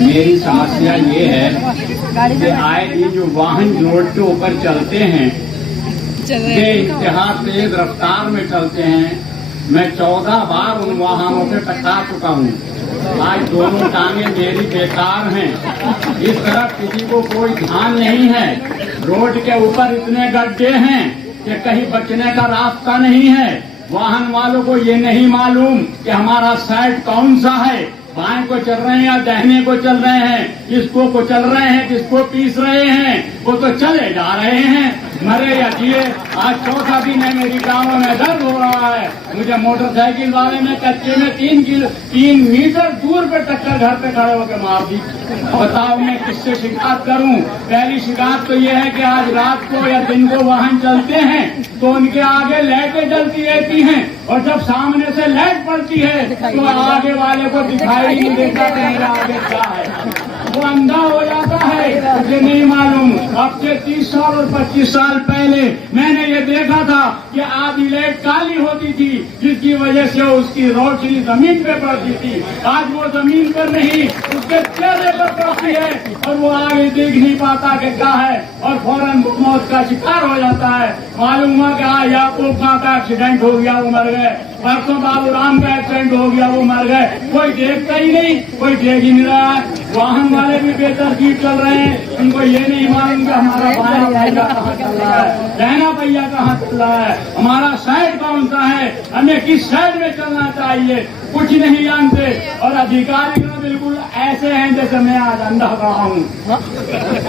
मेरी समस्या ये है कि आए दिन जो वाहन रोड के ऊपर चलते हैं ये इंतहा तेज रफ्तार में चलते हैं। मैं 14 बार उन वाहनों से टकरा चुका हूँ। आज दोनों टांगे मेरी बेकार हैं। इस तरफ किसी को कोई ध्यान नहीं है। रोड के ऊपर इतने गड्ढे हैं कि कहीं बचने का रास्ता नहीं है। वाहन वालों को ये नहीं मालूम कि हमारा साइड कौन सा है, बाएं को चल रहे हैं या दाहिने को चल रहे हैं, किसको को चल रहे हैं, किसको पीस रहे हैं। वो तो चले जा रहे हैं, मरे या जिए। आज चौथा दिन है, मेरी गाँव में दर्द हो रहा है। मुझे मोटरसाइकिल वाले में कच्चे में 3 मीटर दूर पे टक्कर घर पे खड़े होकर मार दी। बताओ मैं किससे शिकायत करूं? पहली शिकायत तो ये है कि आज रात को या दिन को वाहन चलते हैं तो उनके आगे लाइटें जलती रहती हैं और जब सामने से लाइट पड़ती है तो आगे वाले को दिखाई नहीं देता कि मेरा आगे क्या है। वो अंधा हो जाता है, मुझे नहीं मालूम। अब से 30 साल और 25 साल पहले मैंने ये देखा था कि आधी लाइट काली होती थी जिसकी वजह से उसकी रोशनी जमीन पे पड़ती थी। आज वो जमीन पर नहीं, उसके चेहरे पर पड़ती है और वो आगे देख नहीं पाता कि क्या है और फौरन मौत का शिकार हो जाता है। मालूम हुआ कि आज याकूब खां का एक्सीडेंट हो गया, वो मर गए। परसों बाबू राम का एक्सीडेंट हो गया, वो मर गए। कोई देखता ही नहीं, कोई देख ही नहीं रहा। वाहन वाले भी बेतरतीब चल रहे हैं, उनको ये नहीं मालूम कि हमारा बाया पहिया कहाँ चल रहा है, दाहिना पहिया कहाँ चल रहा है, हमारा साइड कौन सा है, हमें किस साइड में चलना चाहिए, कुछ नहीं जानते। और अधिकारी तो बिल्कुल ऐसे हैं जैसे मैं आज अंधा रहा हूँ।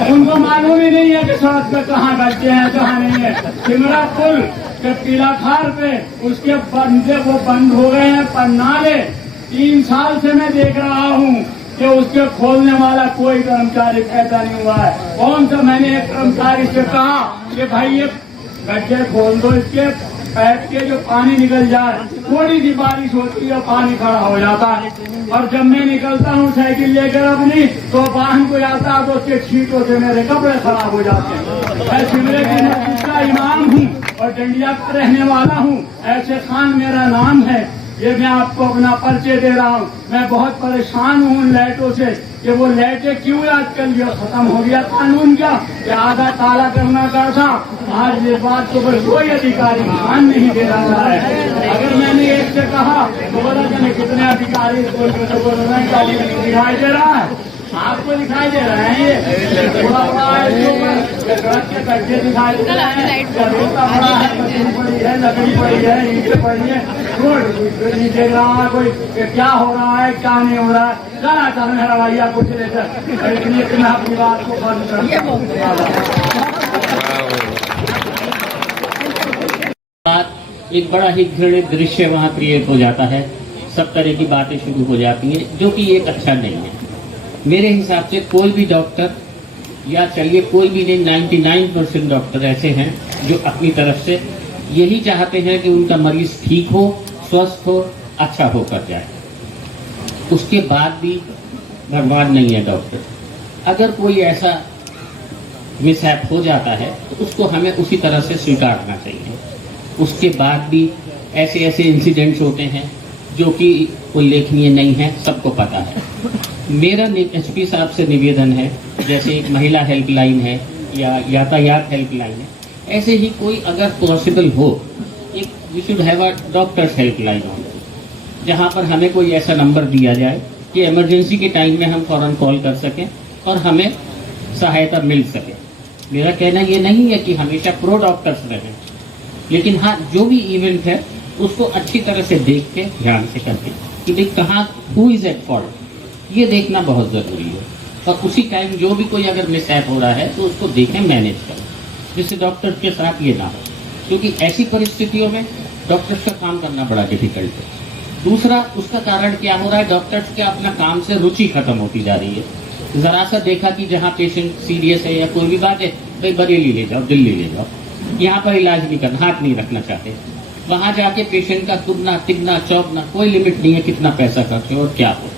उनको मालूम ही नहीं है कि सड़क पे कहाँ गड्ढे हैं, कहाँ नहीं है। सिमरा पुल के पीलाखार पे उसके बंदे वो बंद हो गए हैं पर नाले। 3 साल से मैं देख रहा हूँ कि उसके खोलने वाला कोई कर्मचारी पैदा नहीं हुआ है। कौन सा? मैंने एक कर्मचारी से कहा कि भाई ये गड्ढे खोल दो, इसके पैप के जो पानी निकल जाए। थोड़ी सी बारिश होती है पानी खड़ा हो जाता है और जब मैं निकलता हूँ साइकिल लेकर अपनी तो वाहन को जाता है तो उसके छींटों से मेरे कपड़े खराब हो जाते हैं। मैं शिमले की मस्जिद का इमाम हूँ और डंडिया का रहने वाला हूँ। ऐसे खान मेरा नाम है। ये मैं आपको अपना परिचय दे रहा हूँ। मैं बहुत परेशान हूँ उन लाइटों से कि वो लाइटें क्यों आजकल ये खत्म हो गया कानून का कि आधा ताला करना का था। आज ये बात तो कोई अधिकारी ध्यान नहीं दे रहा है। अगर मैंने एक से कहा तो बोला कि कितने अधिकारी दिखाई दे रहा है, आपको दिखाई दे रहा है। ये थोड़ा बड़ा है, सड़क के गड्ढे दिखाई दे रहे हैं, रेता बड़ा है, मशीन पड़ी है, लकड़ी पड़ी है, ईंटें पड़ी है, रोड नहीं देख रहा है कोई क्या हो रहा है क्या नहीं हो रहा है। जाना चाहते मेरा भैया कुछ लेकर इसलिए मैं अपनी बात को बंद कर। एक बड़ा ही घृणित दृश्य वहाँ क्रिएट हो जाता है। सब तरह की बातें शुरू हो जाती हैं जो कि एक अच्छा नहीं है। मेरे हिसाब से कोई भी डॉक्टर या चलिए कोई भी नहीं, 99% डॉक्टर ऐसे हैं जो अपनी तरफ से यही चाहते हैं कि उनका मरीज ठीक हो, स्वस्थ हो, अच्छा होकर जाए। उसके बाद भी भगवान नहीं है डॉक्टर। अगर कोई ऐसा मिसहैप हो जाता है तो उसको हमें उसी तरह से स्वीकारना चाहिए। उसके बाद भी ऐसे ऐसे इंसिडेंट्स होते हैं जो कि उल्लेखनीय नहीं है, सबको पता है। मेरा एसपी साहब से निवेदन है, जैसे एक महिला हेल्पलाइन है या यातायात हेल्पलाइन है, ऐसे ही कोई अगर पॉसिबल हो एक we should have a doctors helpline हो, जहाँ पर हमें कोई ऐसा नंबर दिया जाए कि इमरजेंसी के टाइम में हम फौरन कॉल कर सकें और हमें सहायता मिल सके। मेरा कहना ये नहीं है कि हमेशा प्रो डॉक्टर्स रहें, लेकिन हाँ जो भी इवेंट है उसको अच्छी तरह से देख के ध्यान से करके कि भाई कहाँ हु इज एट फॉल्ट, ये देखना बहुत ज़रूरी है। और उसी टाइम जो भी कोई अगर मिसहैप हो रहा है तो उसको देखें, मैनेज करें, जिससे डॉक्टर के साथ ये ना हो, क्योंकि ऐसी परिस्थितियों में डॉक्टर्स का काम करना बड़ा डिफिकल्ट है। दूसरा उसका कारण क्या हो रहा है, डॉक्टर्स के अपना काम से रुचि खत्म होती जा रही है। ज़रा सा देखा कि जहाँ पेशेंट सीरियस है या कोई भी बात है, भाई बरेली ले जाओ, दिल्ली ले जाओ, यहाँ पर इलाज नहीं करना, हाथ नहीं रखना चाहते। वहाँ जाके पेशेंट का तुगना तिगना चौंकना, कोई लिमिट नहीं है कितना पैसा खर्च हो और क्या हो।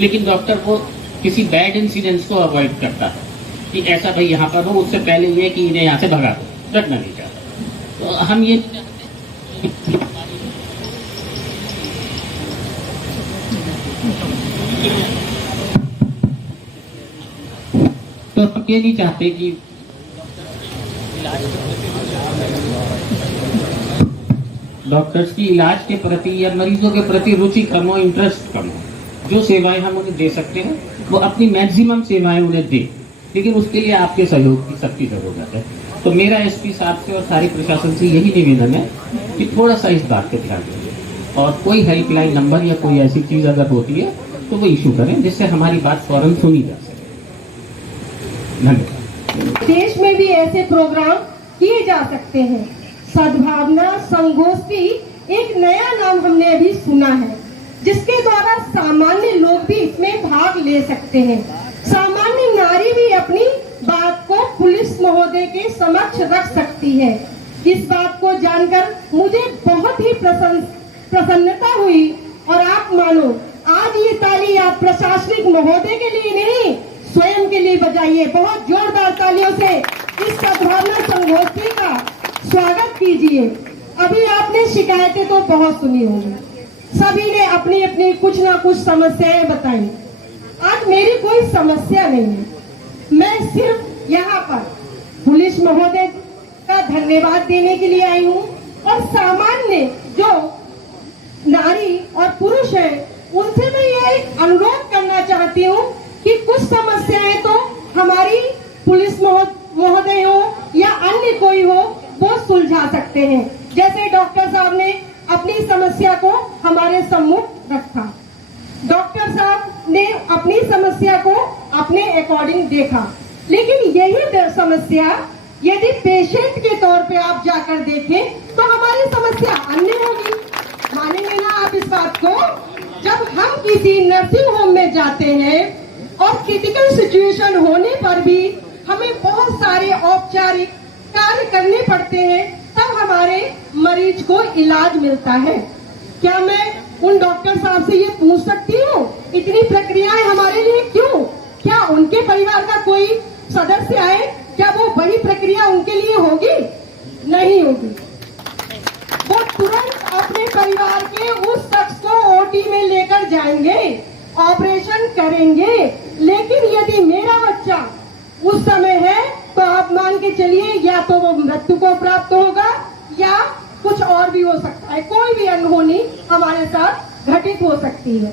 लेकिन डॉक्टर वो किसी बैड इंसिडेंट्स को अवॉइड करता है कि ऐसा भाई यहाँ पर हो, उससे पहले ये कि इन्हें यहाँ से भगा दो, रखना नहीं चाहता। तो हम ये तो हम ये नहीं चाहते कि डॉक्टर्स की इलाज के प्रति या मरीजों के प्रति रुचि कम हो, इंटरेस्ट कम हो। जो सेवाएं हम उन्हें दे सकते हैं वो अपनी मैक्सिमम सेवाएं उन्हें दें, लेकिन उसके लिए आपके सहयोग की सख्ती जरूरत है। तो मेरा एसपी साहब से और सारी प्रशासन से यही निवेदन है कि थोड़ा सा इस बात पे ध्यान दें और कोई हेल्पलाइन नंबर या कोई ऐसी चीज अगर होती है तो वो इशू करें, जिससे हमारी बात फौरन सुनी जा सके। धन्यवाद। देश में भी ऐसे प्रोग्राम किए जा सकते हैं। सद्भावना संगोष्ठी एक नया नाम हमने अभी सुना है, जिसके द्वारा सामान्य लोग भी इसमें भाग ले सकते हैं। सामान्य नारी भी अपनी बात को पुलिस महोदय के समक्ष रख सकती है। इस बात को जानकर मुझे बहुत ही प्रसन्नता हुई और आप मानो आज ये ताली आप प्रशासनिक महोदय के लिए नहीं, स्वयं के लिए बजाइए। बहुत जोरदार तालियों से इस सद्भावना संगोष्ठी का स्वागत कीजिए। अभी आपने शिकायतें तो बहुत सुनी होंगी, सभी ने अपनी अपनी कुछ ना कुछ समस्याएं बताई। आज मेरी कोई समस्या नहीं है, मैं सिर्फ यहाँ पर पुलिस महोदय का धन्यवाद देने के लिए आई हूँ और सामान्य जो नारी और पुरुष है उनसे मैं ये अनुरोध करना चाहती हूँ कि कुछ समस्याएं तो हमारी पुलिस महोदय हो या अन्य कोई हो वो सुलझा सकते हैं। जैसे डॉक्टर साहब ने अपनी समस्या को हमारे सम्मुख रखा, डॉक्टर साहब ने अपनी समस्या को अपने अकॉर्डिंग देखा, लेकिन यही समस्या यदि पेशेंट के तौर पे आप जाकर देखें तो हमारी समस्या अन्य होगी। मानेंगे ना आप इस बात को? जब हम किसी नर्सिंग होम में जाते हैं और क्रिटिकल सिचुएशन होने पर भी हमें बहुत सारे औपचारिक कार्य करने पड़ते हैं, तब हमारे मरीज को इलाज मिलता है। क्या मैं उन डॉक्टर साहब से ये पूछ सकती हूँ इतनी प्रक्रियाएं हमारे लिए क्यों? क्या उनके परिवार का कोई सदस्य आए, क्या वो वही प्रक्रिया उनके लिए होगी? नहीं होगी। वो तुरंत अपने परिवार के उस शख्स को ओटी में लेकर जाएंगे, ऑपरेशन करेंगे। लेकिन यदि मेरा बच्चा उस समय है तो आप मान के चलिए या तो वो मृत्यु को प्राप्त होगा या कुछ और भी हो सकता है, कोई भी अनहोनी हमारे साथ घटित हो सकती है।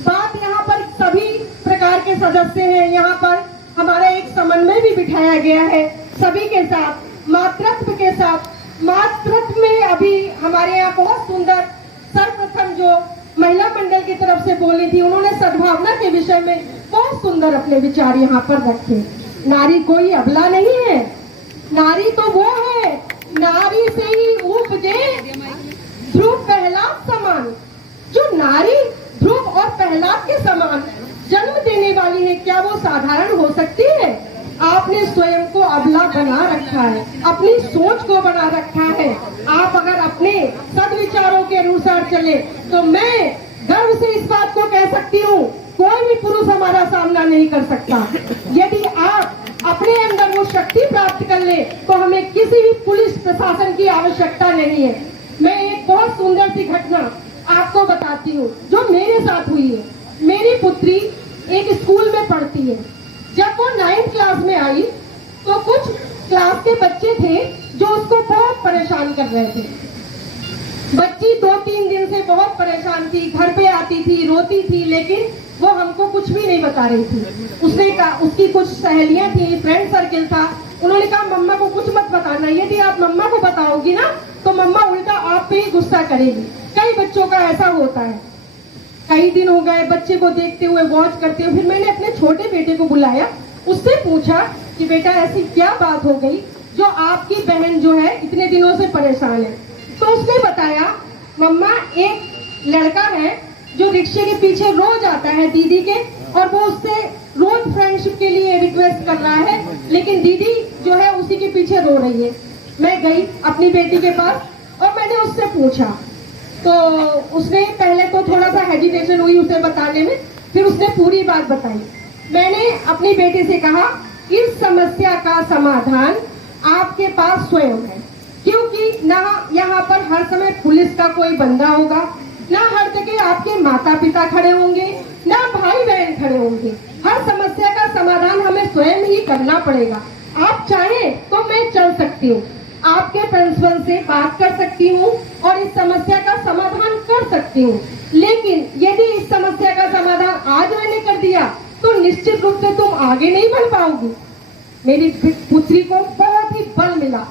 बात यहाँ पर सभी प्रकार के सदस्य हैं, यहाँ पर हमारा एक समन्वय भी बिठाया गया है सभी के साथ, मातृत्व के साथ। मातृत्व में अभी हमारे यहाँ बहुत सुंदर सर्वप्रथम जो महिला मंडल की तरफ से बोली थी, उन्होंने सद्भावना के विषय में बहुत सुंदर अपने विचार यहाँ पर रखे। नारी कोई अबला नहीं है, नारी तो वो है, नारी से ही उपजे ध्रुव प्रहलाद समान। जो नारी ध्रुव और प्रहलाद के समान जन्म देने वाली है, क्या वो साधारण हो सकती है? आपने स्वयं को अबला बना रखा है, अपनी सोच को बना रखा है। आप अगर अपने सद्विचारों के अनुसार चले तो मैं गर्व से इस बात को कह सकती हूँ कोई भी पुरुष हमारा सामना नहीं कर सकता। यदि आप अपने अंदर वो शक्ति प्राप्त कर ले तो हमें किसी भी पुलिस प्रशासन की आवश्यकता नहीं है। मैं एक बहुत सुंदर सी घटना आपको बताती हूँ जो मेरे साथ हुई है। मेरी पुत्री एक स्कूल में पढ़ती है। जब वो 9th क्लास में आई तो कुछ क्लास के बच्चे थे जो उसको बहुत परेशान कर रहे थे। बच्ची 2-3 दिन से बहुत परेशान थी, घर पे आती थी, रोती थी, लेकिन वो हमको कुछ भी नहीं बता रही थी। उसने कहा, उसकी कुछ सहेलियां थी, फ्रेंड सर्किल था, उन्होंने कहा मम्मा को कुछ मत बताना, यदि आप मम्मा को बताओगी ना तो मम्मा उल्टा आप पे ही गुस्सा करेगी। कई बच्चों का ऐसा होता है। कई दिन हो गए बच्चे को देखते हुए, वॉच करते हुए। फिर मैंने अपने छोटे बेटे को बुलाया, उससे पूछा कि बेटा ऐसी क्या बात हो गई जो आपकी बहन जो है इतने दिनों से परेशान है? तो उसने बताया मम्मा एक लड़का है जो रिक्शे के पीछे रोज आता है दीदी के, और वो उससे रोज फ्रेंडशिप के लिए रिक्वेस्ट कर रहा है, लेकिन दीदी जो है उसी के पीछे रो रही है। मैं गई अपनी बेटी के पास और मैंने उससे पूछा, तो उसने पहले तो थोड़ा सा हेजिटेशन हुई उसे बताने में, फिर उसने पूरी बात बताई। मैंने अपनी बेटी से कहा इस समस्या का समाधान आपके पास स्वयं है, क्योंकि ना यहाँ पर हर समय पुलिस का कोई बंदा होगा, ना हर जगह आपके माता पिता खड़े होंगे, ना भाई बहन खड़े होंगे। हर समस्या का समाधान हमें स्वयं ही करना पड़ेगा। आप चाहें तो मैं चल सकती हूँ, आपके प्रिंसिपल से बात कर सकती हूँ और इस समस्या का समाधान कर सकती हूँ, लेकिन यदि इस समस्या का समाधान आज मैंने कर दिया तो निश्चित रूप से तुम आगे नहीं बढ़ पाओगी। मेरी पुत्री को बहुत ही बल मिला,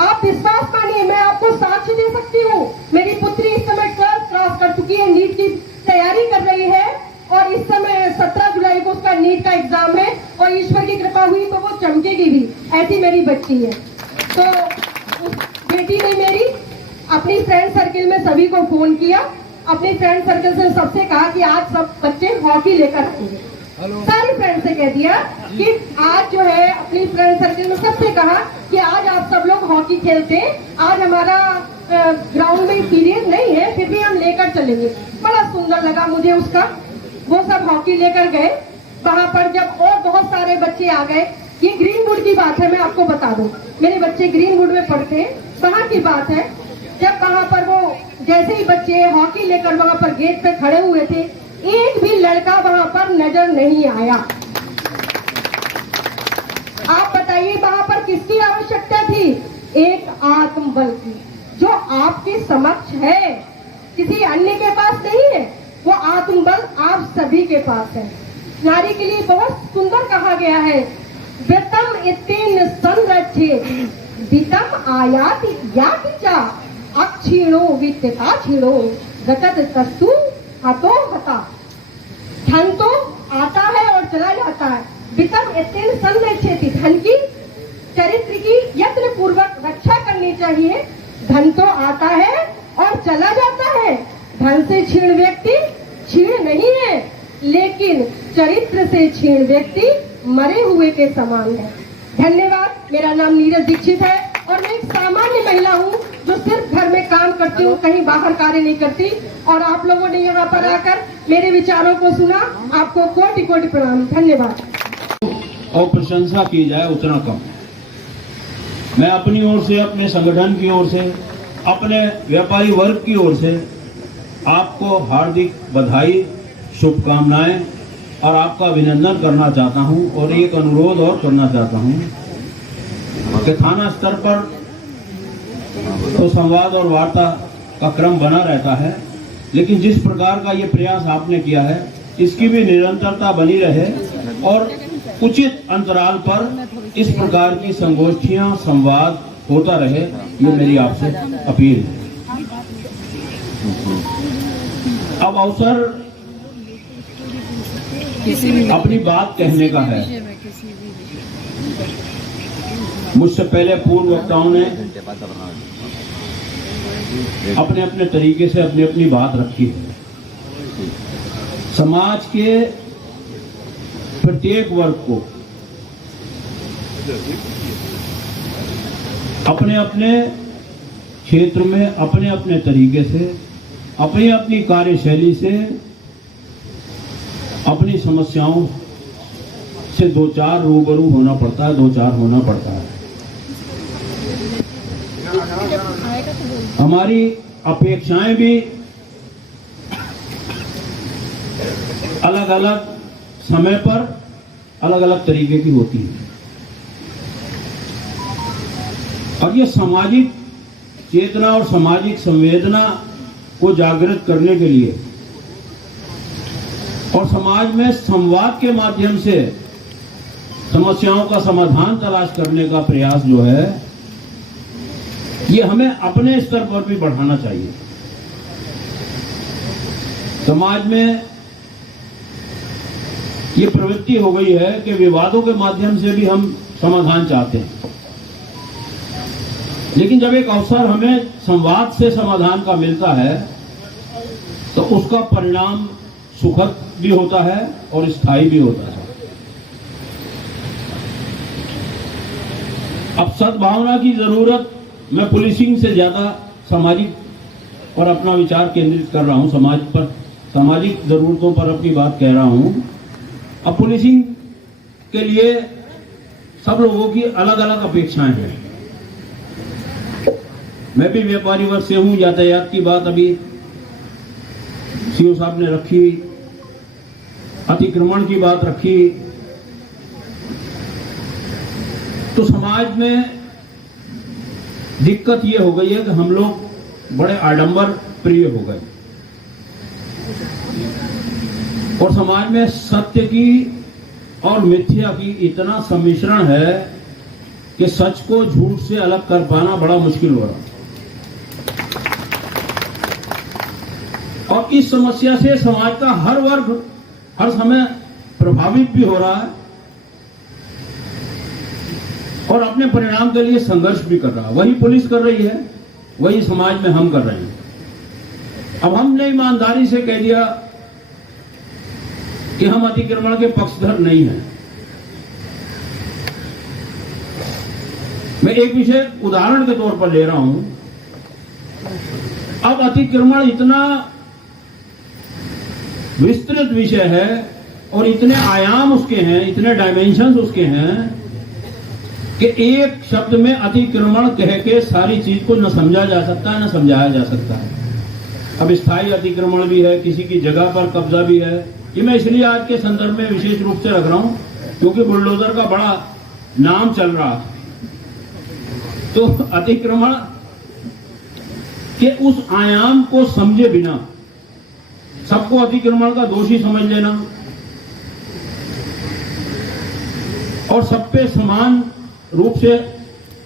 आप विश्वास मानिए, मैं आपको साक्ष्य दे सकती हूँ। मेरी पुत्री इस समय 12th क्रॉस कर चुकी है, नीट की तैयारी कर रही है और इस समय 17 जुलाई को उसका नीट का एग्जाम है और ईश्वर की कृपा हुई तो वो चमकेगी भी। ऐसी मेरी बच्ची है। तो उस बेटी ने मेरी अपनी फ्रेंड सर्किल में सभी को फोन किया, अपनी फ्रेंड सर्किल से सबसे कहा कि आज सब बच्चे हॉकी लेकर आएंगे। सारी फ्रेंड से कह दिया कि आज जो है अपनी फ्रेंड सर्किल में सबसे कहा कि आज आप सब लोग हॉकी खेलते हैं, आज हमारा ग्राउंड में पीरियड नहीं है फिर भी हम लेकर चलेंगे। बड़ा सुंदर लगा मुझे उसका। वो सब हॉकी लेकर गए। वहां पर जब और बहुत सारे बच्चे आ गए, ये ग्रीनवुड की बात है, मैं आपको बता दूं, मेरे बच्चे ग्रीनवुड में पढ़ते हैं, वहां की बात है। जब वहां पर वो जैसे ही बच्चे हॉकी लेकर वहां पर गेट पे खड़े हुए थे, एक भी लड़का वहां पर नजर नहीं आया। आप बताइए वहां पर किसकी आवश्यकता थी? एक आत्मबल की, जो आपके समक्ष है, किसी अन्य के पास नहीं है। वो आत्मबल आप सभी के पास है। नारी के लिए बहुत सुंदर कहा गया है, व्रतम इत्तेन संरक्षित वितम आयाति याति चा अक्षीणो वित्तता क्षीणो गतत तस्तु हतो हता। धन तो आता है और चला जाता है, वितम इत्तेन संरक्षित, धन की चरित्र की यत्न पूर्वक रक्षा करनी चाहिए। धन तो आता है और चला जाता है, धन से क्षीण व्यक्ति क्षीण नहीं है, लेकिन चरित्र से क्षीण व्यक्ति मरे हुए के समान है। धन्यवाद। मेरा नाम नीरज दीक्षित है और मैं एक सामान्य महिला हूँ जो सिर्फ घर में काम करती हूँ, कहीं बाहर कार्य नहीं करती। और आप लोगों ने यहाँ पर आकर मेरे विचारों को सुना, आपको कोटि कोटि प्रणाम। धन्यवाद। और प्रशंसा की जाए उतना कम। मैं अपनी ओर से, अपने संगठन की ओर से, अपने व्यापारी वर्ग की ओर से आपको हार्दिक बधाई, शुभकामनाएं और आपका अभिनंदन करना चाहता हूं। और एक अनुरोध और करना चाहता हूं कि थाना स्तर पर तो संवाद और वार्ता का क्रम बना रहता है, लेकिन जिस प्रकार का ये प्रयास आपने किया है इसकी भी निरंतरता बनी रहे और उचित अंतराल पर इस प्रकार की संगोष्ठियां, संवाद होता रहे, ये मेरी आपसे अपील है। अब अवसर अपनी बात कहने का है। मुझसे पहले पूर्व वक्ताओं ने अपने अपने तरीके से अपनी अपनी बात रखी है। समाज के प्रत्येक वर्ग को अपने अपने क्षेत्र में अपने अपने तरीके से, अपनी अपनी कार्यशैली से, अपनी समस्याओं से दो चार रूबरू होना पड़ता है, दो चार होना पड़ता है। हमारी अपेक्षाएं भी अलग अलग समय पर अलग अलग तरीके की होती हैं और ये सामाजिक चेतना और सामाजिक संवेदना को जागृत करने के लिए और समाज में संवाद के माध्यम से समस्याओं का समाधान तलाश करने का प्रयास जो है, ये हमें अपने स्तर पर भी बढ़ाना चाहिए। समाज में ये प्रवृत्ति हो गई है कि विवादों के माध्यम से भी हम समाधान चाहते हैं, लेकिन जब एक अवसर हमें संवाद से समाधान का मिलता है तो उसका परिणाम सुखद भी होता है और स्थायी भी होता है। अब सद्भावना की जरूरत, मैं पुलिसिंग से ज्यादा सामाजिक पर अपना विचार केंद्रित कर रहा हूं, समाज पर, सामाजिक जरूरतों पर अपनी बात कह रहा हूं। अब पुलिसिंग के लिए सब लोगों की अलग अलग अपेक्षाएं हैं। मैं भी व्यापारी वर्ग से हूं। यातायात की बात अभी सीओ साहब ने रखी, अतिक्रमण की बात रखी, तो समाज में दिक्कत ये हो गई है कि हम लोग बड़े आडंबर प्रिय हो गए और समाज में सत्य की और मिथ्या की इतना सम्मिश्रण है कि सच को झूठ से अलग कर पाना बड़ा मुश्किल हो रहा है। और इस समस्या से समाज का हर वर्ग हर समय प्रभावित भी हो रहा है और अपने परिणाम के लिए संघर्ष भी कर रहा है। वही पुलिस कर रही है, वही समाज में हम कर रहे हैं। अब हमने ईमानदारी से कह दिया कि हम अतिक्रमण के पक्षधर नहीं हैं। मैं एक विषय उदाहरण के तौर पर ले रहा हूं। अब अतिक्रमण इतना विस्तृत विषय है और इतने आयाम उसके हैं, इतने डायमेंशंस उसके हैं कि एक शब्द में अतिक्रमण कह के सारी चीज को न समझा जा सकता है न समझाया जा सकता है। अब स्थायी अतिक्रमण भी है, किसी की जगह पर कब्जा भी है। ये मैं इसलिए आज के संदर्भ में विशेष रूप से रख रहा हूं क्योंकि बुलडोजर का बड़ा नाम चल रहा है। तो अतिक्रमण के उस आयाम को समझे बिना सबको अतिक्रमण का दोषी समझ लेना और सब पे समान रूप से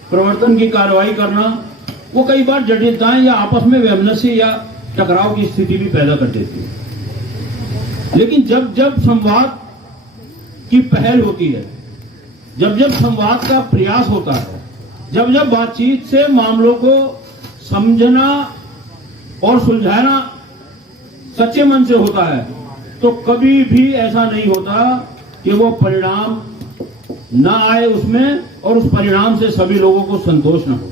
प्रवर्तन की कार्रवाई करना, वो कई बार जटिलताएं या आपस में वैमनस्य या टकराव की स्थिति भी पैदा कर देती है। लेकिन जब जब संवाद की पहल होती है, जब जब संवाद का प्रयास होता है, जब जब बातचीत से मामलों को समझना और सुलझाना सच्चे मन से होता है, तो कभी भी ऐसा नहीं होता कि वो परिणाम ना आए उसमें और उस परिणाम से सभी लोगों को संतोष न हो।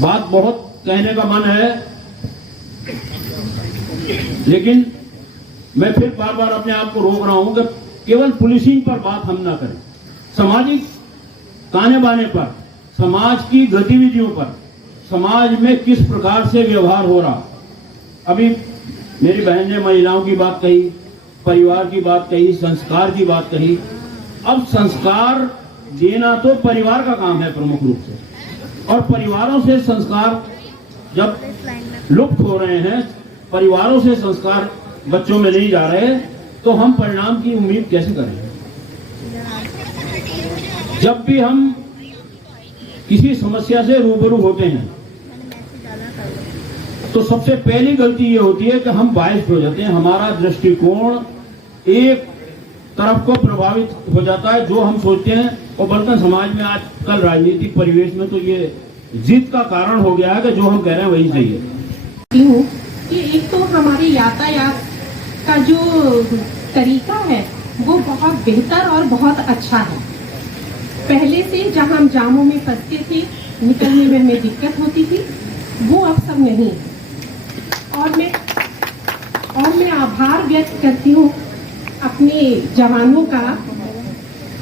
बात बहुत कहने का मन है, लेकिन मैं फिर बार बार अपने आप को रोक रहा हूं कि केवल पुलिसिंग पर बात हम ना करें। सामाजिक ताने बाने पर, समाज की गतिविधियों पर, समाज में किस प्रकार से व्यवहार हो रहा। अभी मेरी बहन ने महिलाओं की बात कही, परिवार की बात कही, संस्कार की बात कही। अब संस्कार देना तो परिवार का काम है प्रमुख रूप से, और परिवारों से संस्कार जब लुप्त हो रहे हैं, परिवारों से संस्कार बच्चों में नहीं जा रहे, तो हम परिणाम की उम्मीद कैसे करें। जब भी हम किसी समस्या से रूबरू होते हैं तो सबसे पहली गलती ये होती है कि हम बायस्ड हो जाते हैं। हमारा दृष्टिकोण एक तरफ को प्रभावित हो जाता है जो हम सोचते हैं, और बल्कि समाज में आजकल राजनीतिक परिवेश में तो ये जिद का कारण हो गया है कि जो हम कह रहे हैं वही सही है। कि एक तो हमारे यातायात का जो तरीका है वो बहुत बेहतर और बहुत अच्छा है। पहले से जहां हम जामों में फंसते थे, निकलने में हमें दिक्कत होती थी, वो अब सब नहीं है। और मैं आभार व्यक्त करती हूँ अपने जवानों का,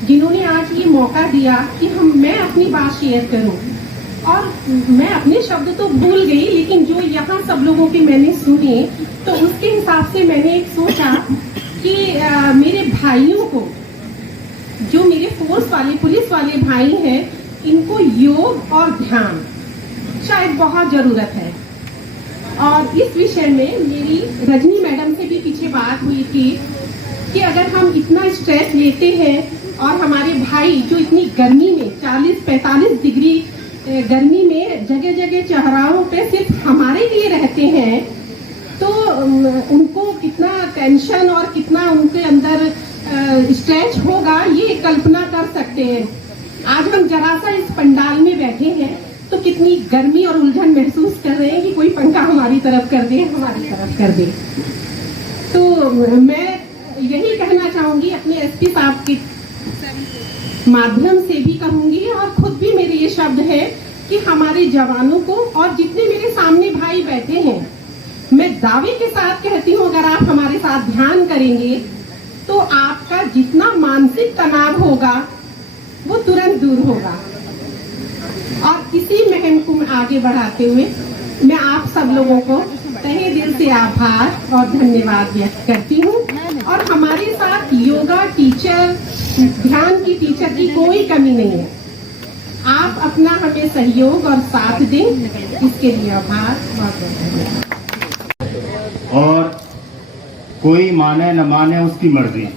जिन्होंने आज ये मौका दिया कि मैं अपनी बात शेयर करूं। और मैं अपने शब्द तो भूल गई, लेकिन जो यहाँ सब लोगों की मैंने सुने तो उसके हिसाब से मैंने एक सोचा कि मेरे भाइयों को, जो मेरे फोर्स वाले पुलिस वाले भाई हैं, इनको योग और ध्यान शायद बहुत जरूरत है। और इस विषय में मेरी रजनी मैडम से भी पीछे बात हुई थी कि अगर हम इतना स्ट्रेस लेते हैं और हमारे भाई जो इतनी गर्मी में 40-45 डिग्री गर्मी में जगह जगह चौराहों पे सिर्फ हमारे लिए रहते हैं, तो उनको कितना टेंशन और कितना उनके अंदर स्ट्रेच होगा ये कल्पना कर सकते हैं। आज हम जरा सा इस पंडाल में बैठे हैं तो कितनी गर्मी और उलझन महसूस कर रहे हैं कि कोई पंखा हमारी तरफ कर दे, हमारी तरफ कर दे। तो मैं यही कहना चाहूंगी, अपने एसपी साहब के माध्यम से भी कहूंगी और खुद भी मेरे ये शब्द है कि हमारे जवानों को और जितने मेरे सामने भाई बैठे हैं, मैं दावे के साथ कहती हूँ, अगर आप हमारे साथ ध्यान करेंगे तो आपका जितना मानसिक तनाव होगा वो तुरंत दूर होगा। और इसी मुहिम को आगे बढ़ाते हुए मैं आप सब लोगों को तहे दिल से आभार और धन्यवाद व्यक्त करती हूँ। और हमारे साथ योगा टीचर, ध्यान की टीचर की कोई कमी नहीं है। आप अपना हमें सहयोग और साथ दें, इसके लिए आभार। बहुत धन्यवाद। और कोई माने न माने उसकी मर्जी,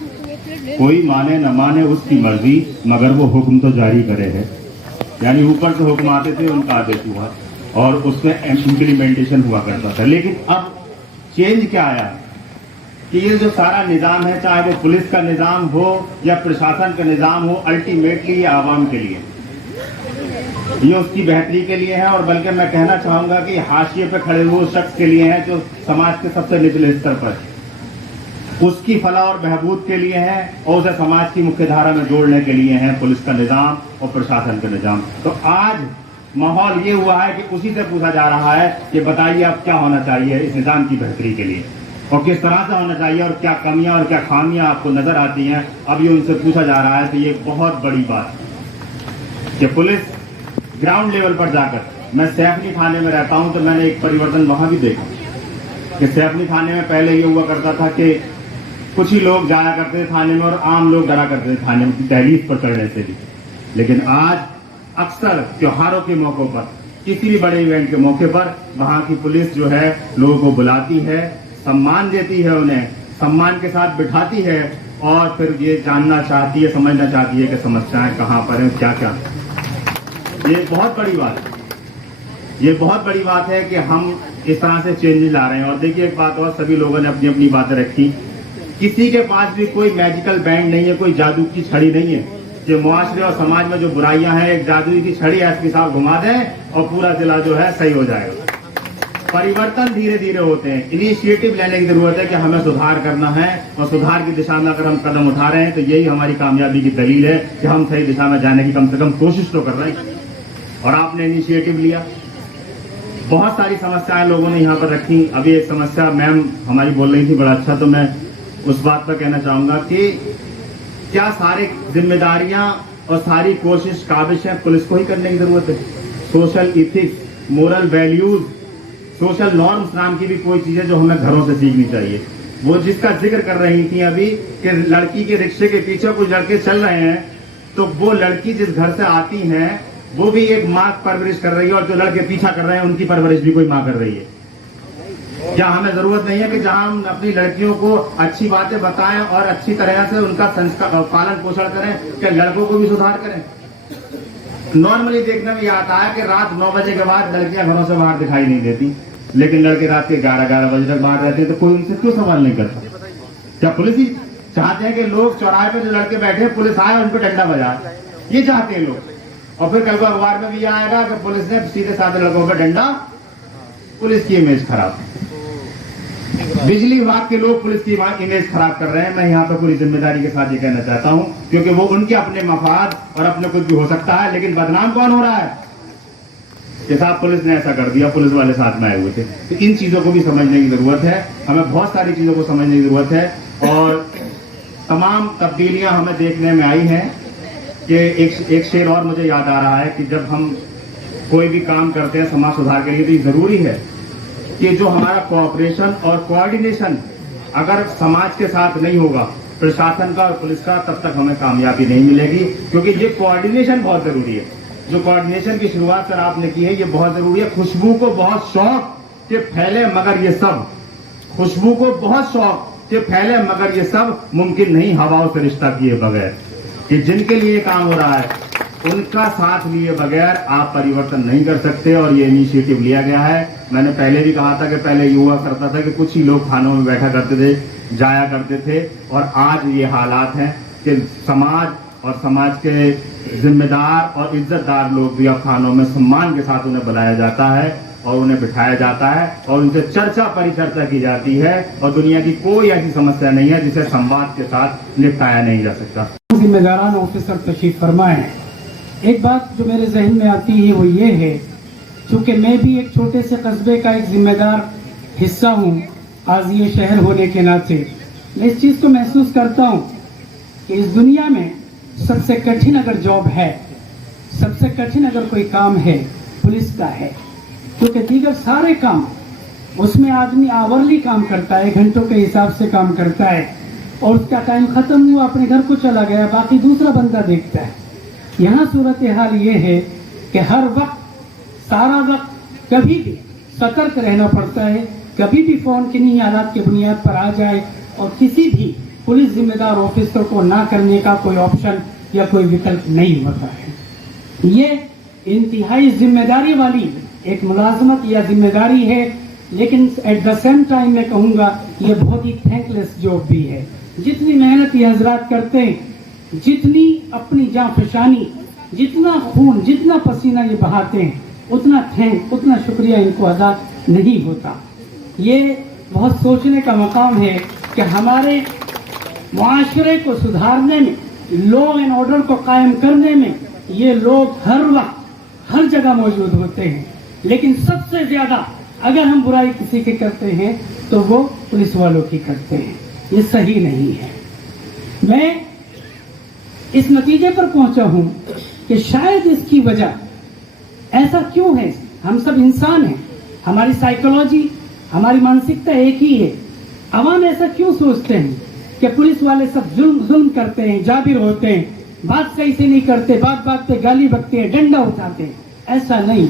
कोई माने न माने उसकी मर्जी, मगर वो हुक्म तो जारी करे है। यानी ऊपर से हुक्म आते थे, उनका आदेश हुआ और उसमें इम्प्लीमेंटेशन हुआ करता था। लेकिन अब चेंज क्या आया कि ये जो सारा निजाम है, चाहे वो पुलिस का निजाम हो या प्रशासन का निजाम हो, अल्टीमेटली ये आवाम के लिए, ये उसकी बेहतरी के लिए है। और बल्कि मैं कहना चाहूंगा कि हाशिए पे खड़े हुए शख्स के लिए है, जो समाज के सबसे निचले स्तर पर, उसकी फलाह और बहबूद के लिए है और उसे समाज की मुख्य धारा में जोड़ने के लिए है पुलिस का निजाम और प्रशासन का निजाम। तो आज माहौल ये हुआ है कि उसी से पूछा जा रहा है कि बताइए अब क्या होना चाहिए इस निजाम की बेहतरी के लिए और किस तरह से होना चाहिए और क्या कमियां और क्या खामियां आपको नजर आती हैं। अब ये उनसे पूछा जा रहा है। तो ये बहुत बड़ी बात है कि पुलिस ग्राउंड लेवल पर जाकर, मैं सैफनी थाने में रहता हूं तो मैंने एक परिवर्तन वहां भी देखा कि सैफनी थाने में पहले ये हुआ करता था कि कुछ ही लोग जाया करते थे थाने में और आम लोग डरा करते थे थाने में दहलीज पर चढ़ने से भी। लेकिन आज अक्सर त्योहारों के मौकों पर, किसी भी बड़े इवेंट के मौके पर वहां की पुलिस जो है लोगों को बुलाती है, सम्मान देती है, उन्हें सम्मान के साथ बिठाती है और फिर ये जानना चाहती है, समझना चाहती है कि समस्याएं कहां पर हैं, क्या क्या। ये बहुत बड़ी बात है, ये बहुत बड़ी बात है कि हम इस तरह से चेंजेस ला रहे हैं। और देखिए एक बात और, सभी लोगों ने अपनी अपनी बातें रखी, किसी के पास भी कोई मैजिकल बैंड नहीं है, कोई जादू की छड़ी नहीं है कि मुआशरे और समाज में जो बुराइयां हैं एक जादू की छड़ी एसपी साहब घुमा दें और पूरा जिला जो है सही हो जाएगा। परिवर्तन धीरे धीरे होते हैं, इनिशिएटिव लेने की जरूरत है कि हमें सुधार करना है और सुधार की दिशा में अगर हम कदम उठा रहे हैं तो यही हमारी कामयाबी की दलील है कि हम सही दिशा में जाने की कम से कम कोशिश तो कर रहे हैं। और आपने इनिशिएटिव लिया, बहुत सारी समस्याएं लोगों ने यहाँ पर रखी। अभी एक समस्या मैम हमारी बोल रही थी, बड़ा अच्छा, तो मैं उस बात पर कहना चाहूंगा कि क्या सारी जिम्मेदारियां और सारी कोशिश काबिश पुलिस को ही करने की जरूरत है? Social ethics, moral values, social norms नाम की भी कोई चीजें जो हमें घरों से सीखनी चाहिए। वो जिसका जिक्र कर रही थी अभी कि लड़की के रिक्शे के पीछे कुछ लड़के चल रहे हैं, तो वो लड़की जिस घर से आती है वो भी एक माँ परवरिश कर रही है और जो लड़के पीछा कर रहे हैं उनकी परवरिश भी कोई माँ कर रही है। क्या हमें जरूरत नहीं है कि जहां हम अपनी लड़कियों को अच्छी बातें बताएं और अच्छी तरह से उनका संस्कार पालन पोषण करें, क्या लड़कों को भी सुधार करें? नॉर्मली देखने में यह आता है कि रात 9 बजे के बाद लड़कियां घरों से बाहर दिखाई नहीं देती, लेकिन लड़के रात के 11 बजे तक बाहर रहते हैं, तो कोई उनसे क्यों सवाल नहीं करता? क्या पुलिस ही चाहते हैं कि लोग चौराहे पे जो लड़के बैठे हैं पुलिस आए और उनको डंडा बजाए? ये चाहते हैं लोग। और फिर कल को अखबार में भी आएगा कि पुलिस ने सीधे साधे लड़कों पर डंडा, पुलिस की इमेज खराब। बिजली विभाग के लोग पुलिस की इमेज खराब कर रहे हैं। मैं यहाँ पे पूरी जिम्मेदारी के साथ ये कहना चाहता हूँ, क्योंकि वो उनके अपने मफाद और अपने कुछ भी हो सकता है, लेकिन बदनाम कौन हो रहा है कि साहब पुलिस ने ऐसा कर दिया, पुलिस वाले साथ में आए हुए थे। तो इन चीजों को भी समझने की जरूरत है, हमें बहुत सारी चीजों को समझने की जरूरत है। और तमाम तब्दीलियां हमें देखने में आई हैं कि एक शेर और मुझे याद आ रहा है कि जब हम कोई भी काम करते हैं समाज सुधार के लिए, तो ये जरूरी है कि जो हमारा कोऑपरेशन और कोऑर्डिनेशन अगर समाज के साथ नहीं होगा, प्रशासन का और पुलिस का, तब तक हमें कामयाबी नहीं मिलेगी। क्योंकि ये कोऑर्डिनेशन बहुत जरूरी है। जो कोऑर्डिनेशन की शुरुआत सर आपने की है, ये बहुत जरूरी है। खुशबू को बहुत शौक कि फैले मगर ये सब, खुशबू को बहुत शौक कि फैले मगर ये सब मुमकिन नहीं हवाओं से रिश्ता किए बगैर। कि जिनके लिए काम हो रहा है उनका साथ लिए बगैर आप परिवर्तन नहीं कर सकते। और ये इनिशिएटिव लिया गया है। मैंने पहले भी कहा था कि पहले ये हुआ करता था कि कुछ ही लोग थानों में बैठा करते थे, जाया करते थे, और आज ये हालात हैं कि समाज और समाज के जिम्मेदार और इज्जतदार लोग भी अब थानों में सम्मान के साथ उन्हें बुलाया जाता है और उन्हें बिठाया जाता है और उनसे चर्चा परिचर्चा की जाती है। और दुनिया की कोई ऐसी समस्या नहीं है जिसे संवाद के साथ निपटाया नहीं जा सकता। जिम्मेदारान ऑफिसर तशरीफ फरमाए। एक बात जो मेरे जहन में आती है वो ये है, चूंकि मैं भी एक छोटे से कस्बे का एक जिम्मेदार हिस्सा हूँ आज ये शहर होने के नाते, मैं इस चीज़ को महसूस करता हूँ कि इस दुनिया में सबसे कठिन अगर जॉब है, सबसे कठिन अगर कोई काम है, पुलिस का है। क्योंकि दीगर सारे काम उसमें आदमी आवरली काम करता है, घंटों के हिसाब से काम करता है, और उसका टाइम खत्म हुआ, अपने घर को चला गया, बाकी दूसरा बंदा देखता है। यहाँ सूरत हाल ये है कि हर वक्त, सारा वक्त, कभी भी सतर्क रहना पड़ता है। कभी भी फोन किन्हीं हालात की बुनियाद पर आ जाए और किसी भी पुलिस जिम्मेदार ऑफिसर को ना करने का कोई ऑप्शन या कोई विकल्प नहीं होता है। ये इंतहाई जिम्मेदारी वाली एक मुलाजमत या जिम्मेदारी है, लेकिन एट द सेम टाइम मैं कहूँगा ये बहुत ही थैंकलेस जॉब भी है। जितनी मेहनत ये हजरात करते हैं, जितनी अपनी जान फशानी, जितना खून, जितना पसीना ये बहाते हैं, उतना शुक्रिया इनको अदा नहीं होता। ये बहुत सोचने का मकाम है कि हमारे मुआशरे को सुधारने में, लॉ एंड ऑर्डर को कायम करने में ये लोग हर वक्त हर जगह मौजूद होते हैं, लेकिन सबसे ज्यादा अगर हम बुराई किसी की करते हैं तो वो पुलिस वालों की करते हैं। ये सही नहीं है। मैं इस नतीजे पर पहुंचा हूं कि शायद इसकी वजह ऐसा क्यों है, हम सब इंसान हैं, हमारी साइकोलॉजी, हमारी मानसिकता एक ही है। अवाम ऐसा क्यों सोचते हैं कि पुलिस वाले सब जुल्म करते हैं, जाबिर होते हैं, बात सही से नहीं करते, बात बात पे गाली बकते हैं, डंडा उठाते हैं। ऐसा नहीं।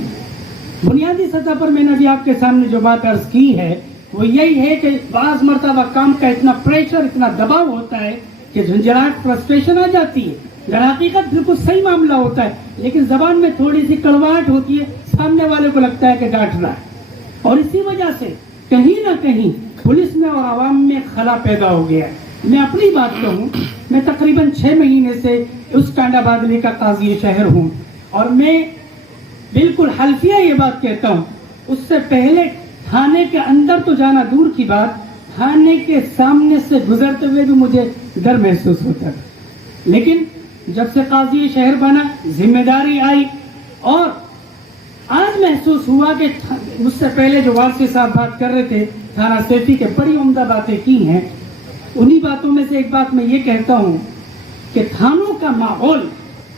बुनियादी सतह पर मैंने अभी आपके सामने जो बात अर्ज की है वो यही है कि बाज मर्तबा काम का इतना प्रेशर, इतना दबाव होता है कि झंझलाहट, फ्रस्ट्रेशन आ जाती है। दर हकीकत बिल्कुल सही मामला होता है, लेकिन जबान में थोड़ी सी कड़वाहट होती है, सामने वाले को लगता है कि डांट रहा है, और इसी वजह से कहीं ना कहीं पुलिस में और आवाम में खला पैदा हो गया है। मैं अपनी बात कहूँ, मैं तकरीबन 6 महीने से उस टांडाबादली का काजी शहर हूँ, और मैं बिल्कुल हल्फिया ये बात कहता हूँ, उससे पहले थाने के अंदर तो जाना दूर की बात, थाने के सामने से गुजरते हुए भी मुझे डर महसूस होता था। लेकिन जब से काजी शहर बना, जिम्मेदारी आई, और आज महसूस हुआ कि मुझसे पहले जो वारसी साहब बात कर रहे थे थाना सेठी के, बड़ी उम्दा बातें की हैं। उन्हीं बातों में से एक बात मैं ये कहता हूँ कि थानों का माहौल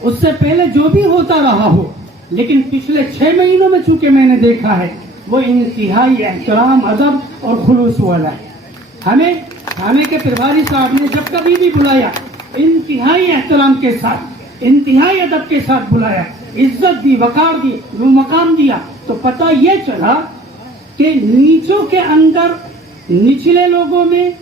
उससे पहले जो भी होता रहा हो, लेकिन पिछले 6 महीनों में चूंकि मैंने देखा है वो इंतहाई एहतराम, अदब और खुलूस वाला है। हमें थाने के प्रभारी साहब ने जब कभी भी बुलाया, इंतहाई एहतराम के साथ, इंतहाई अदब के साथ बुलाया, इज्जत दी, वकार दी, वो मकाम दिया, तो पता ये चला कि नीचों के अंदर, निचले लोगों में,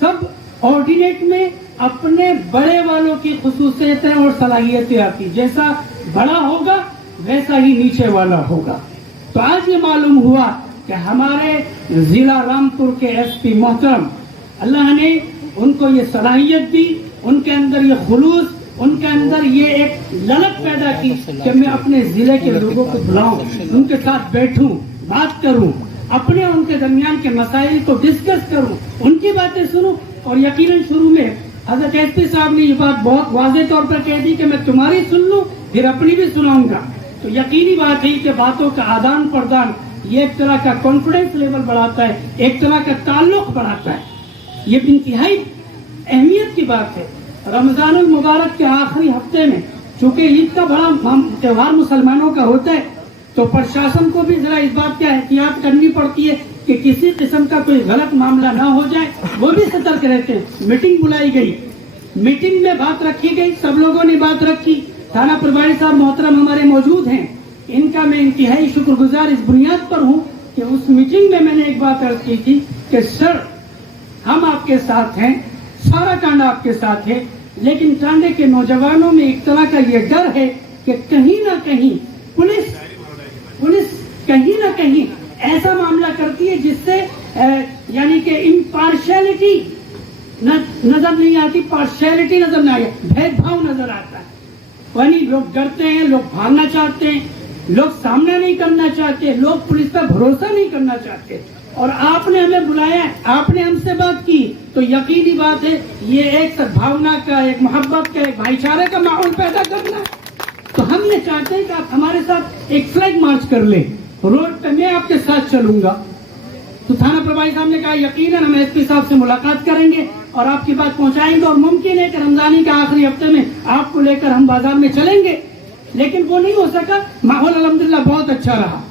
सब ऑर्डिनेट में अपने बड़े वालों की खुसूसियतें और सलाहियतें आती। जैसा बड़ा होगा वैसा ही नीचे वाला होगा। तो आज ये मालूम हुआ कि हमारे जिला रामपुर के एसपी मोहतरम, अल्लाह ने उनको ये सलाहियत दी, उनके अंदर ये खुलूस, उनके अंदर ये एक ललक पैदा की कि मैं अपने जिले के लोगों को बुलाऊं, उनके साथ बैठूं, बात करूं, अपने उनके दरमियान के मसाइल को डिस्कस करूं, उनकी बातें सुनूं। और यकीनन शुरू में हजरत एसपी साहब ने ये बात बहुत वाज़ेह तौर पर कह दी कि मैं तुम्हारी सुन लूं फिर अपनी भी सुनाऊंगा। तो यकीनी बात है कि बातों का आदान प्रदान ये एक तरह का कॉन्फिडेंस लेवल बढ़ाता है, एक तरह का ताल्लुक बढ़ाता है। ये इंतहाई अहमियत की बात है। रमजानुल मुबारक के आखिरी हफ्ते में, चूंकि ईद का बड़ा त्योहार मुसलमानों का होता है, तो प्रशासन को भी जरा इस बात की एहतियात करनी पड़ती है कि किसी किस्म का कोई गलत मामला ना हो जाए। वो भी सतर्क रहते हैं। मीटिंग बुलाई गई, मीटिंग में बात रखी गई, सब लोगों ने बात रखी। थाना प्रभारी साहब मोहतरम हमारे मौजूद हैं, इनका मैं इंतहाई शुक्रगुजार इस बुनियाद पर हूँ कि उस मीटिंग में मैंने एक बात अर्ज की थी कि सर हम आपके साथ हैं, सारा टांडा आपके साथ है, लेकिन टांडे के नौजवानों में एक तरह का ये डर है कि कहीं ना कहीं पुलिस कहीं ना कहीं ऐसा मामला करती है जिससे यानी कि इम्पार्शियलिटी नजर नहीं आती, पार्शियलिटी नजर नहीं आती, भेदभाव नजर आता है। यानी लोग डरते हैं, लोग भागना चाहते हैं, लोग सामना नहीं करना चाहते, लोग पुलिस पर भरोसा नहीं करना चाहते। और आपने हमें बुलाया, आपने हमसे बात की, तो यकीनी बात है ये एक सद्भावना का, एक मोहब्बत का, एक भाईचारे का माहौल पैदा करना है। तो हमने चाहते हैं कि आप हमारे साथ एक फ्लैग मार्च कर ले, रोड पे मैं आपके साथ चलूंगा। तो थाना प्रभारी साहब ने कहा यकीनन हम एसपी साहब से मुलाकात करेंगे और आपकी बात पहुंचाएंगे, और मुमकिन है कि रमजानी के आखिरी हफ्ते में आपको लेकर हम बाजार में चलेंगे। लेकिन वो नहीं हो सका। माहौल अल्हम्दुलिल्लाह बहुत अच्छा रहा।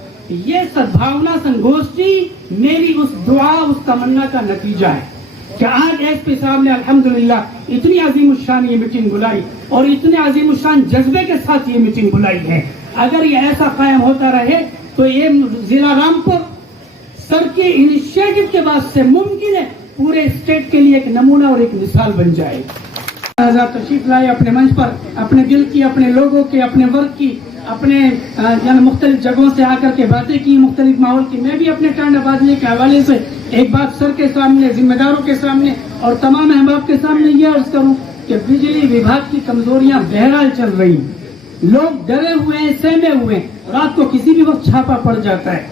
ये सद्भावना संगोष्ठी मेरी उस दुआ, उस तमन्ना का नतीजा है। कि आज एसपी साहब ने अल्हम्दुलिल्लाह इतनी अजीमुशान ये मीटिंग बुलाई और इतने अजीमुशान जज्बे के साथ ये मीटिंग बुलाई है। अगर ये ऐसा कायम होता रहे तो ये जिला रामपुर सर के इनिशिएटिव के बाद से मुमकिन है पूरे स्टेट के लिए एक नमूना और एक मिसाल बन जाए। तशरीफ लाए अपने मंच पर, अपने दिल की, अपने लोगों के, अपने वर्ग की, अपने मुख्तलिफ जगहों से आकर के बातें की, मुख्तलिफ माहौल की। मैं भी अपने टांडाबाजी के हवाले से एक बात सर के सामने, जिम्मेदारों के सामने और तमाम अहबाब के सामने ये अर्ज करूं कि बिजली विभाग की कमजोरियां बहरहाल चल रही, लोग डरे हुए हैं, सहमे हुए हैं, रात को किसी भी वक्त छापा पड़ जाता है,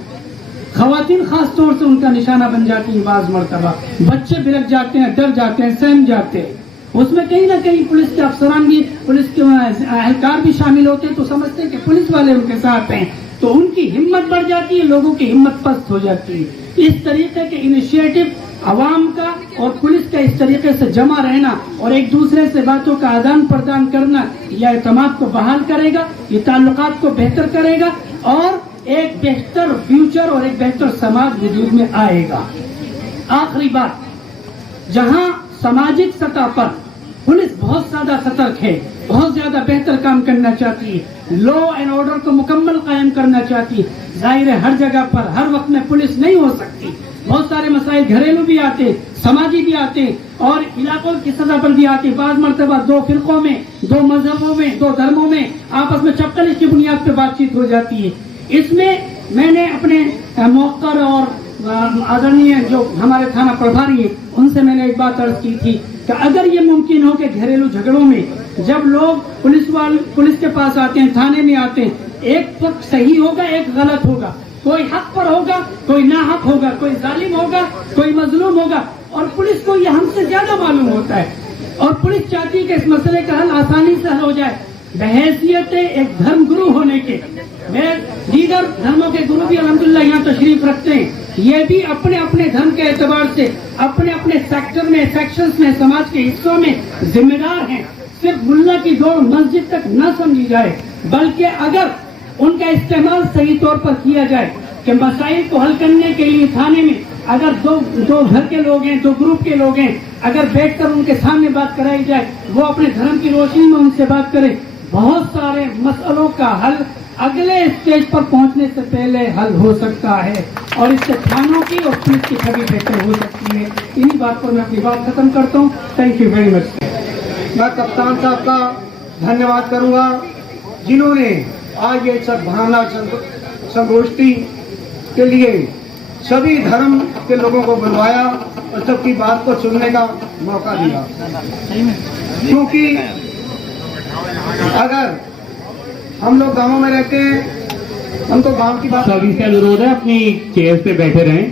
खवातीन खास तौर से उनका निशाना बन जाती है, बाज मरतबा बच्चे बिलक जाते हैं, डर जाते हैं, सहम जाते हैं। उसमें कहीं ना कहीं पुलिस के अफसरान भी, पुलिस के एहलकार भी शामिल होते हैं, तो समझते हैं कि पुलिस वाले उनके साथ हैं, तो उनकी हिम्मत बढ़ जाती है, लोगों की हिम्मत पस्त हो जाती है। इस तरीके के इनिशिएटिव अवाम का और पुलिस का इस तरीके से जमा रहना और एक दूसरे से बातों का आदान प्रदान करना, यह एतमाद को बहाल करेगा, ये ताल्लुकात को बेहतर करेगा और एक बेहतर फ्यूचर और एक बेहतर समाज वजूद में आएगा। आखिरी बात, जहां सामाजिक सतह पर पुलिस बहुत ज्यादा सतर्क है, बहुत ज्यादा बेहतर काम करना चाहती है, लॉ एंड ऑर्डर को मुकम्मल कायम करना चाहती है। जाहिर है हर जगह पर हर वक्त में पुलिस नहीं हो सकती, बहुत सारे मसाइल घरेलू भी आते, समाजी भी आते और इलाकों की सतह पर भी आते। बाद मरतबा दो फिरकों में, दो मजहबों में, दो धर्मों में आपस में चपकलिश की बुनियाद पर बातचीत हो जाती है। इसमें मैंने अपने मौकर और आदरणीय जो हमारे थाना प्रभारी है उनसे मैंने एक बात अर्ज की थी कि अगर ये मुमकिन हो कि घरेलू झगड़ों में जब लोग पुलिस के पास आते हैं, थाने में आते हैं, एक पक्ष सही होगा, एक गलत होगा, कोई हक पर होगा, कोई नाहक होगा, कोई जालिम होगा, कोई मजलूम होगा और पुलिस को ये हमसे ज्यादा मालूम होता है और पुलिस चाहती है कि इस मसले का हल आसानी से हल हो जाए। बहैसियत एक धर्म गुरु होने के, मैं दीगर धर्मों के गुरु भी अल्हम्दुलिल्लाह यहाँ तशरीफ रखते हैं, ये भी अपने अपने धर्म के एतबार से अपने अपने सेक्टर में, सेक्शंस में, समाज के हिस्सों में जिम्मेदार हैं। सिर्फ मुल्ला की दौड़ मस्जिद तक न समझी जाए, बल्कि अगर उनका इस्तेमाल सही तौर पर किया जाए कि मसाइल को हल करने के लिए थाने में अगर दो घर के लोग हैं, दो ग्रुप के लोग हैं, अगर बैठकर उनके सामने बात कराई जाए, वो अपने धर्म की रोशनी में उनसे बात करें, बहुत सारे मसलों का हल अगले स्टेज पर पहुंचने से पहले हल हो सकता है और इससे थानों की और पुलिस की छवि बेहतर हो सकती है। इन्हीं बात पर मैं अपनी बात खत्म करता हूँ। Thank you very much. मैं कप्तान साहब का धन्यवाद करूंगा जिन्होंने आज ये सद्भावना संगोष्ठी के लिए सभी धर्म के लोगों को बुलवाया और सबकी बात को सुनने का मौका दिया, क्योंकि अगर हम लोग गांवों में रहते हैं, हम तो गांव की बात। सभी से अनुरोध है अपनी चेयर पे बैठे रहें।